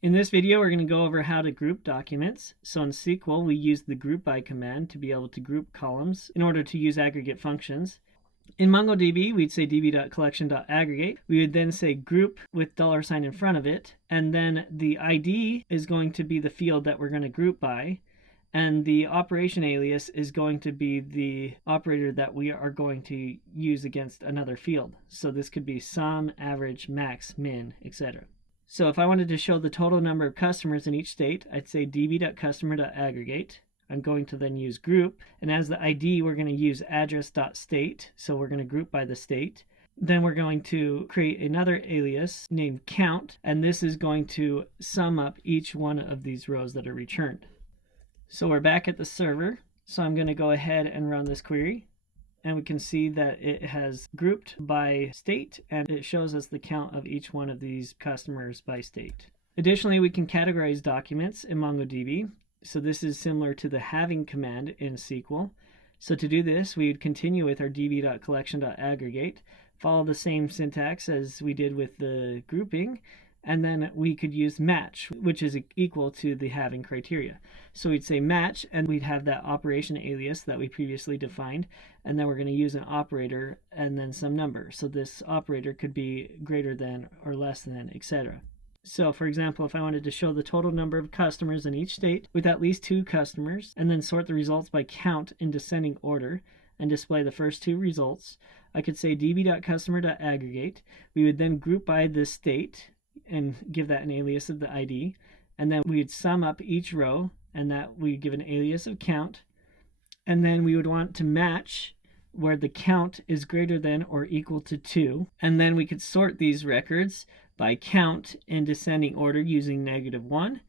In this video, we're going to go over how to group documents. So in SQL, we use the group by command to be able to group columns in order to use aggregate functions. In MongoDB, we'd say db.collection.aggregate. We would then say group with $sign in front of it, and then the ID is going to be the field that we're going to group by, and the operation alias is going to be the operator that we are going to use against another field. So this could be sum, average, max, min, etc. So if I wanted to show the total number of customers in each state, I'd say db.customer.aggregate. I'm going to then use group, and as the ID, we're going to use address.state, so we're going to group by the state. Then we're going to create another alias named count, and this is going to sum up each one of these rows that are returned. So we're back at the server, so I'm going to go ahead and run this query, and we can see that it has grouped by state, and it shows us the count of each one of these customers by state. Additionally, we can categorize documents in MongoDB. So this is similar to the having command in SQL. So to do this, we would continue with our db.collection.aggregate, follow the same syntax as we did with the grouping, and then we could use match, which is equal to the having criteria. So we'd say match, and we'd have that operation alias that we previously defined, and then we're going to use an operator and then some number. So this operator could be greater than or less than, etc. So for example, if I wanted to show the total number of customers in each state with at least 2 customers, and then sort the results by count in descending order and display the first 2 results, I could say db.customer.aggregate. We would then group by this state and give that an alias of the ID, and then we'd sum up each row, and that we'd give an alias of count, and then we would want to match where the count is greater than or equal to 2, and then we could sort these records by count in descending order using -1,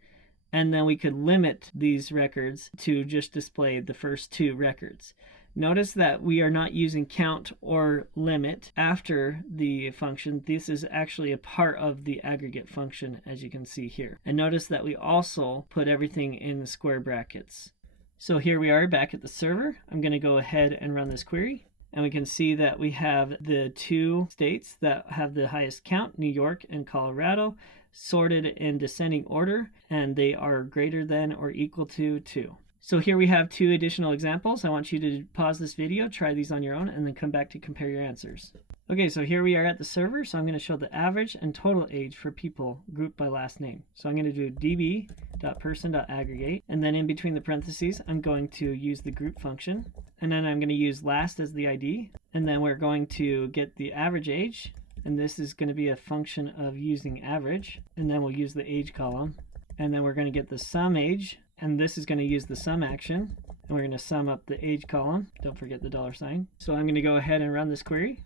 and then we could limit these records to just display the first 2 records. Notice that we are not using count or limit after the function. This is actually a part of the aggregate function, as you can see here. And notice that we also put everything in square brackets. So here we are back at the server. I'm going to go ahead and run this query. And we can see that we have the 2 states that have the highest count, New York and Colorado, sorted in descending order, and they are greater than or equal to 2. So here we have 2 additional examples. I want you to pause this video, try these on your own, and then come back to compare your answers. Okay, so here we are at the server. So I'm going to show the average and total age for people grouped by last name. So I'm going to do db.person.aggregate, and then in between the parentheses, I'm going to use the group function, and then I'm going to use last as the ID, and then we're going to get the average age, and this is going to be a function of using average, and then we'll use the age column, and then we're going to get the sum age, and this is going to use the sum action, and we're going to sum up the age column. Don't forget the $sign. So I'm going to go ahead and run this query.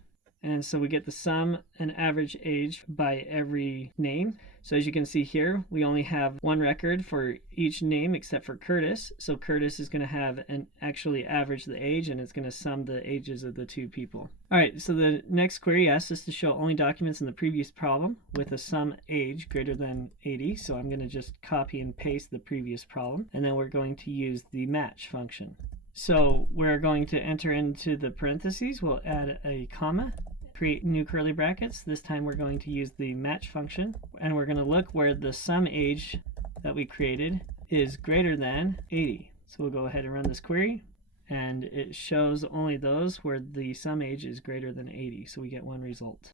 And so we get the sum and average age by every name. So as you can see here, we only have 1 record for each name except for Curtis. So Curtis is going to have actually average the age, and it's going to sum the ages of the 2 people. All right, so the next query asks us to show only documents in the previous problem with a sum age greater than 80. So I'm going to just copy and paste the previous problem, and then we're going to use the match function. So we're going to enter into the parentheses. We'll add a comma, create new curly brackets. This time we're going to use the match function, and we're going to look where the sum age that we created is greater than 80. So we'll go ahead and run this query, and it shows only those where the sum age is greater than 80. So we get 1 result.